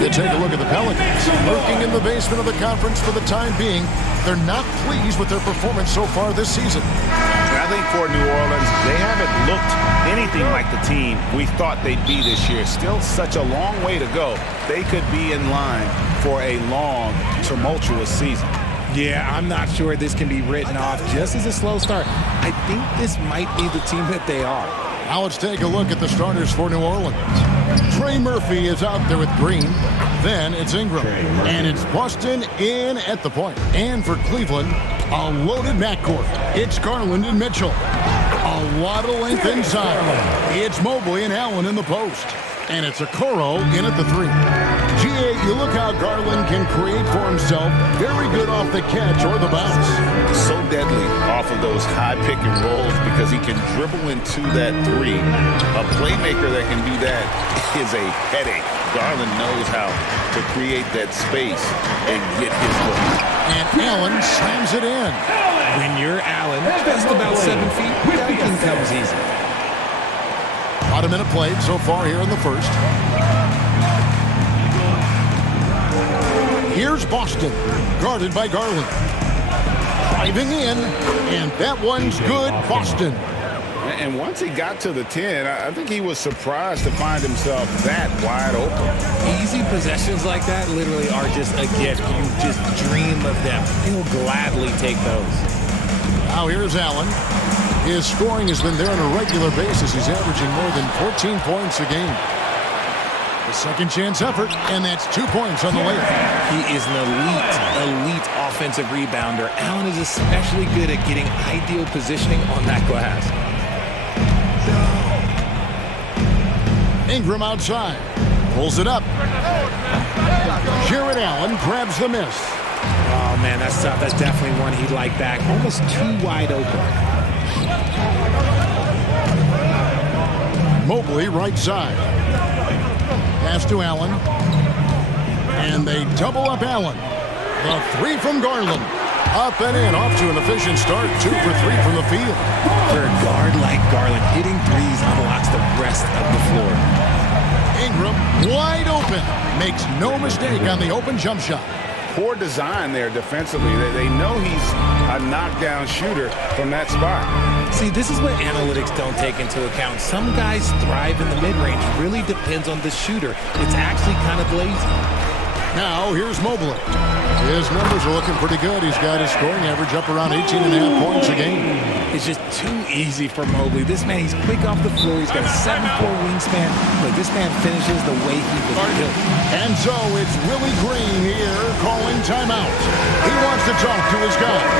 You take a look at the Pelicans. Lurking in the basement of the conference for the time being. They're not pleased with their performance so far this season. I think for New Orleans, they haven't looked anything like the team we thought they'd be this year. Still such a long way to go. They could be in line for a long, tumultuous season. Yeah, I'm not sure this can be written off just as a slow start. I think this might be the team that they are. Now let's take a look at the starters for New Orleans. Trey Murphy is out there with Green. Then it's Ingram. And it's Boston in at the point. And for Cleveland, a loaded backcourt. It's Garland and Mitchell. A lot of length inside. It's Mobley and Allen in the post. And it's Okoro in at the 3. G.A., you look how Garland can create for himself. Very good off the catch or the bounce. So deadly off of those high pick and rolls because he can dribble into that 3. A playmaker that can do that is a headache. Garland knows how to create that space and get his look. And Allen slams it in. When you're Allen, just about 7 feet, dunking comes easy. About a minute played so far here in the first. Here's Boston, guarded by Garland. Driving in, and that one's good, Boston. And once he got to the 10, I think he was surprised to find himself that wide open. Easy possessions like that literally are just a gift. You just dream of them. He'll gladly take those. Now here's Allen. His scoring has been there on a regular basis. He's averaging more than 14 points a game. The second chance effort, and that's 2 points on the layup. He is an elite offensive rebounder. Allen is especially good at getting ideal positioning on that glass. Ingram outside. Pulls it up. Jared Allen grabs the miss. Oh, man, that's tough. That's definitely one he'd like back. Almost too wide open. Mobley right side. Pass to Allen. And they double up Allen. The 3 from Garland. Up and in, off to an efficient start. 2 for 3 from the field. For a guard like Garland, hitting threes unlocks the rest of the floor. Ingram wide open. Makes no mistake on the open jump shot. Poor design there defensively. They know he's a knockdown shooter from that spot. See, this is what analytics don't take into account. Some guys thrive in the mid-range. Really depends on the shooter. It's actually kind of lazy. Now, here's Mobley. His numbers are looking pretty good. He's got his scoring average up around 18.5 points a game. It's just too easy for Mobley. This man, he's quick off the floor. He's got a 7'4" wingspan. Look, this man finishes the way he was built. And so it's Willie Green here calling timeout. He wants to talk to his guys.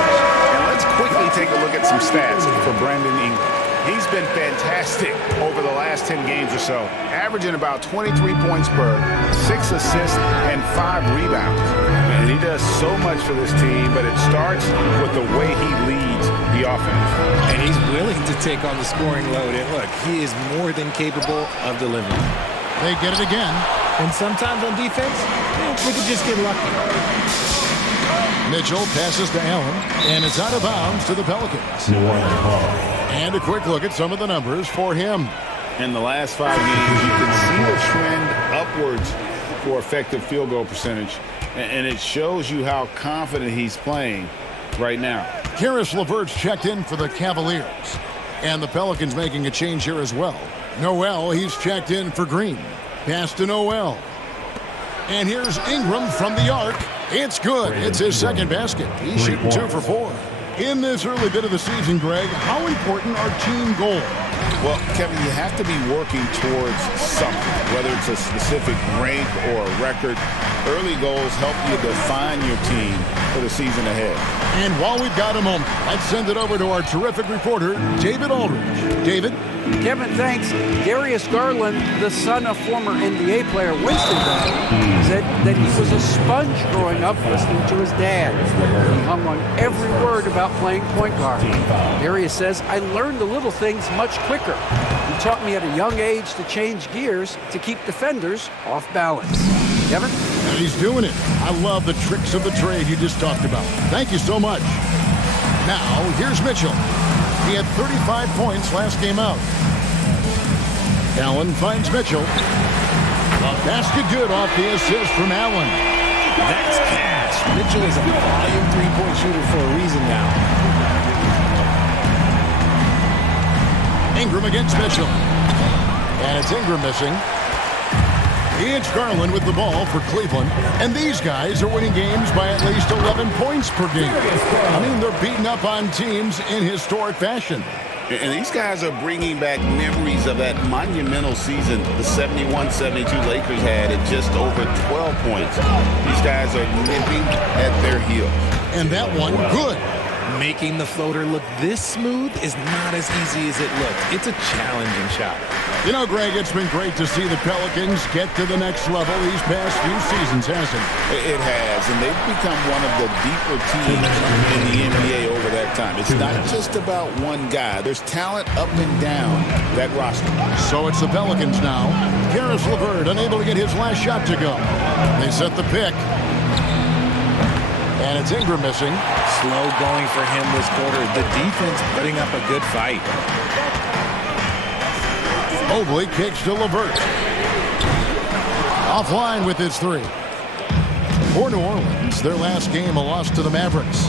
And let's quickly take a look at some stats for Brandon Ingram. He's been fantastic over the last 10 games or so, averaging about 23 points per, 6 assists, and 5 rebounds. And he does so much for this team, but it starts with the way he leads the offense. And he's willing to take on the scoring load. And look, he is more than capable of delivering. They get it again. And sometimes on defense, we could just get lucky. Mitchell passes to Allen, and it's out of bounds to the Pelicans. And a quick look at some of the numbers for him. In the last 5 games, you can see a trend upwards for effective field goal percentage. And it shows you how confident he's playing right now. Karis LeVert's checked in for the Cavaliers. And the Pelicans making a change here as well. Noel, he's checked in for Green. Pass to Noel. And here's Ingram from the arc. It's good. It's his second basket. He's shooting 2 for 4. In this early bit of the season, Greg, how important are team goals? Well, Kevin, you have to be working towards something, whether it's a specific rank or a record. Early goals help you define your team for the season ahead. And while we've got a moment, let's send it over to our terrific reporter, David Aldridge. David? Kevin, thanks. Darius Garland, the son of former NBA player Winston Garland, said that he was a sponge growing up listening to his dad. He hung on every word about playing point guard. Darius says, I learned the little things much quicker. He taught me at a young age to change gears to keep defenders off balance. Kevin? And he's doing it. I love the tricks of the trade you just talked about. Thank you so much. Now, here's Mitchell. He had 35 points last game out. Allen finds Mitchell. Basket good off the assist from Allen. That's cash. Mitchell is a volume three-point shooter for a reason now. Ingram against Mitchell. And it's Ingram missing. It's Garland with the ball for Cleveland. And these guys are winning games by at least 11 points per game. I mean, they're beating up on teams in historic fashion. And these guys are bringing back memories of that monumental season the 71-72 Lakers had at just over 12 points. These guys are nipping at their heels. And that one, good. Making the floater look this smooth is not as easy as it looks. It's a challenging shot. You know, Greg, it's been great to see the Pelicans get to the next level these past few seasons, hasn't it? It has, and they've become one of the deeper teams in the NBA over that time. It's not just about one guy. There's talent up and down that roster. So it's the Pelicans now. Karis LeVert unable to get his last shot to go. They set the pick. And it's Ingram missing. Slow going for him this quarter. The defense putting up a good fight. Mobley kicks to LeVert. Offline with his three. For New Orleans, their last game a loss to the Mavericks.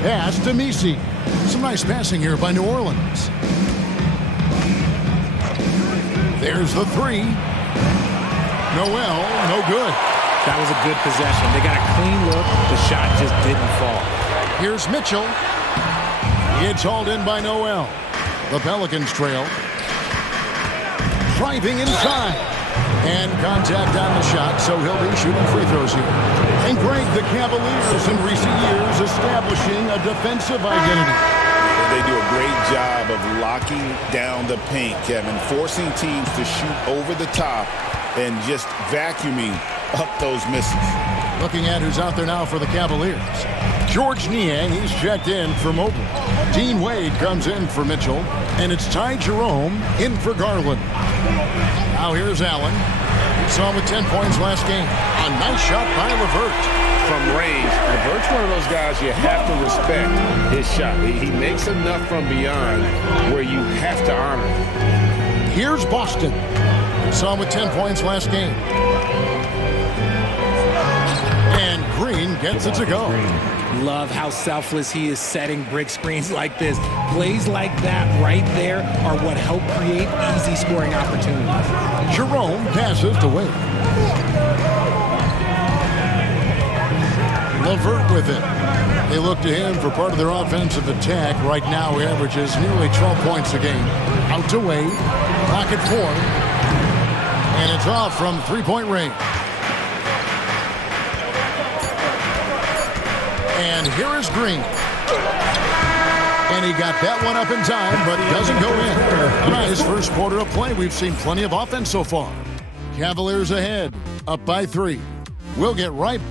Pass to Messi. Some nice passing here by New Orleans. There's the three. Noel, no good. That was a good possession. They got a clean look. The shot just didn't fall. Here's Mitchell. It's hauled in by Noel. The Pelicans trail. Driving inside. And contact on the shot, so he'll be shooting free throws here. And Greg, the Cavaliers in recent years establishing a defensive identity. They do a great job of locking down the paint, Kevin, forcing teams to shoot over the top and just vacuuming up those misses. Looking at who's out there now for the Cavaliers. George Niang, he's checked in for Mobley. Dean Wade comes in for Mitchell. And it's Ty Jerome in for Garland. Now here's Allen. Saw him with 10 points last game. A nice shot by LeVert. From range, LeVert's one of those guys you have to respect his shot. He makes enough from beyond where you have to honor him. Here's Boston. Saw him with 10 points last game. And Green gets it to go. Love how selfless he is setting brick screens like this. Plays like that right there are what help create easy scoring opportunities. Jerome passes to Wade. LeVert with it. They look to him for part of their offensive attack. Right now he averages nearly 12 points a game. Out to Wade. Pocket four. And it's off from three-point range. And here is Green. And he got that one up in time, but he doesn't go in. A nice first quarter of play. We've seen plenty of offense so far. Cavaliers ahead, up by 3. We'll get right